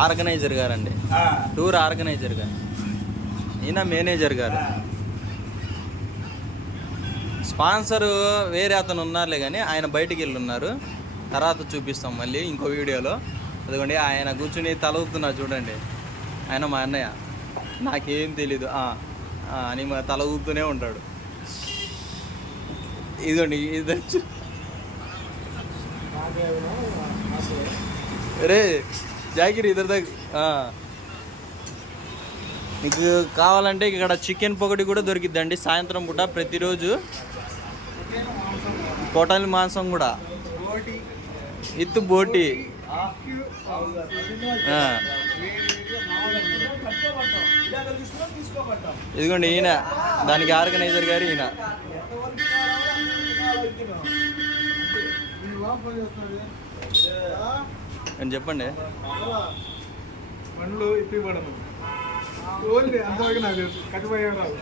Organiser గారండి, tour organiser గారు. ఈయన మేనేజర్ గారు. స్పాన్సరు వేరే అతను ఉన్నారులే కానీ ఆయన బయటికి వెళ్ళి ఉన్నారు. తర్వాత చూపిస్తాం మళ్ళీ ఇంకో వీడియోలో. అదిగోండి ఆయన కూర్చుని తలవుతున్నారు చూడండి. ఆయన మా అన్నయ్య, నాకేం తెలీదు అని మా తల ఊపుతూనే ఉంటాడు. ఇదిగోండి ఇది రే జాకిర్ ఇద్దరు మీకు కావాలంటే ఇక్కడ చికెన్ పొగడి కూడా దొరికిద్దండి సాయంత్రం పూట ప్రతిరోజు. పొటల్ మాంసం కూడా విత్ బోటి. ఇదిగోండి ఈయన దానికి ఆర్గనైజర్ గారు ఈయన. అని చెప్పండి. పండ్లు ఇప్పబడము ఓన్లీ అంతవరకు నాకు తెలుసు. కట్టిపోయేవారు